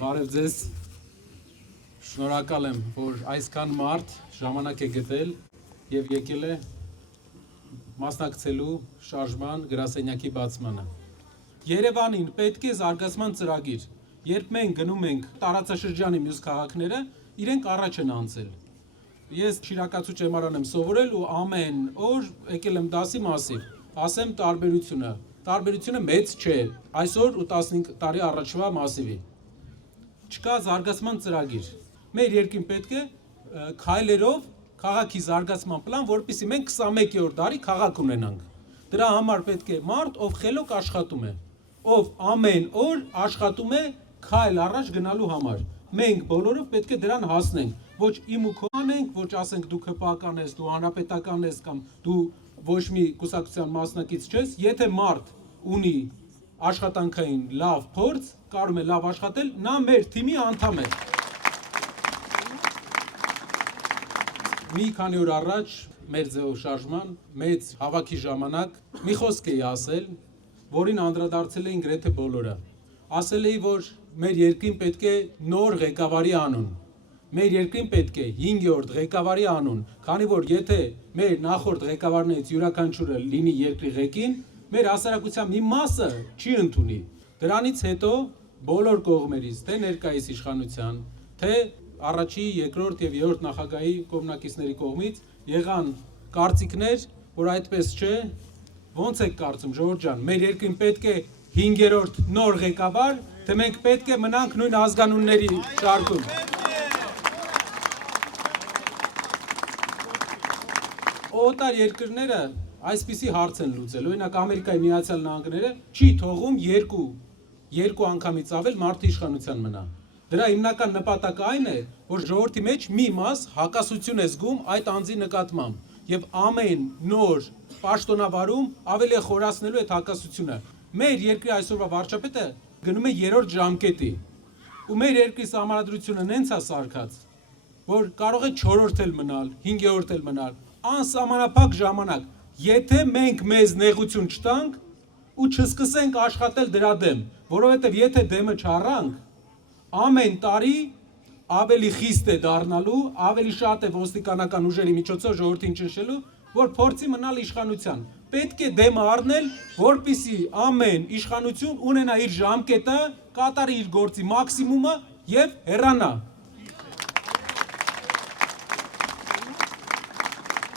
Բարև ձեզ, շնորհակալ եմ, որ այսքան մարդ ժամանակ է գտել և եկել է մասնակցելու շարժման գրասենյակի բացմանը։ Երևանին պետք է զարգացման ծրագիր, երբ մենք գնում ենք տարածաշրջանի մյուս քաղաքները, իրենք առաջ են անցել։ Ես շիրակացու ճեմարան եմ սովորել ու ամեն օր եկել եմ դասի մասիվ, ասեմ տարբերությունը մեծ չէ, այսօր ու 15 տարի առաջվա մասիվի։ Չկա զարգացման ծրագիր։ Մեր երկրին պետք է քայլերով քաղաքի զարգացման պլան, որպեսզի մենք 21-րդ դարի քաղաք ունենանք։ Դրա համար պետք է մարդ, ով խելոք աշխատում է, ով ամեն օր աշխատում է քայլ առաջ գնալու համար։ Մենք բոլորով պետք է դրան հասնենք, ոչ իմ ու քո անենք, ոչ ասենք դու ԿՊԱ-ական ես, դու հանրապետական ես կամ դու ոչ մի կուսակցության մասնակից չես, եթե մարդ ունի աշխատանքային լավ փորձ, կարող է լավ աշխատել, նա մեր թիմի անդամ է։ Մի քանի օր առաջ մեր ձեւով շարժման մեծ հավաքի ժամանակ մի խոսք էի ասել, որին անդրադարձել էին գրեթե բոլորը։ Ասել էի, որ մեր երկրին պետք է նոր ղեկավարի անուն։ Մեր երկրին պետք է 5-րդ ղեկավարի անուն, քանի որ եթե մեր նախորդ ղեկավարներից յուրաքանչյուրը լինի երկրի ղեկին, մեր հասարակության մի մասը չի ընդունի։ Դրանից հետո բոլոր կողմերից, թե ներկայիս իշխանության, թե առաջի, երկրորդ եւ երրորդ նախագահի կողմնակիցների կողմից եղան կարծիքներ, որ այդպես չէ, ո՞նց եք կարծում, ժողովուրդ ջան, մեր երկրին պետք է 5-րդ նոր ղեկավար, թե մենք պետք է մնանք նույն ազգանունների շարքում։ Օտար երկրները այսպիսի հարց են լուծել, օրինակ Ամերիկայի Միացյալ Նահանգները չի թողում երկու անգամից ավել մարդը իշխանության մնա։ Դրա հիմնական նպատակը այն է, որ ժողովրդի մեջ մի մաս հակասություն է զգում այդ անձի նկատմամբ եւ ամեն նոր պաշտոնավարում ավելի է խորացնելու այդ հակասությունը։ Մեր երկրի այսօրվա վարչապետը գնում է 3-րդ ժամկետի ու մեր երկրի սահմանադրությունը նենց է սարքած, որ կարող է 4-րդ էլ մնալ, 5-րդ էլ մնալ, անսահմանափակ ժամանակ, եթե մենք մեզ նեղություն չտանք ու չսկսենք աշխատել դրա դեմ, որովհետև եթե դեմը չառանք, ամեն տարի ավելի խիստ է դառնալու, ավելի շատ է ոստիկանական ուժերի միջոցով ժողովրդին ճնշելու, որ փորձի մնալ իշխանության։ Պետք է դեմը առնել, որպեսզի ամեն իշխանություն ունենա իր ժամկետը, կատարի իր գործի մաքսիմումը եւ հեռանա։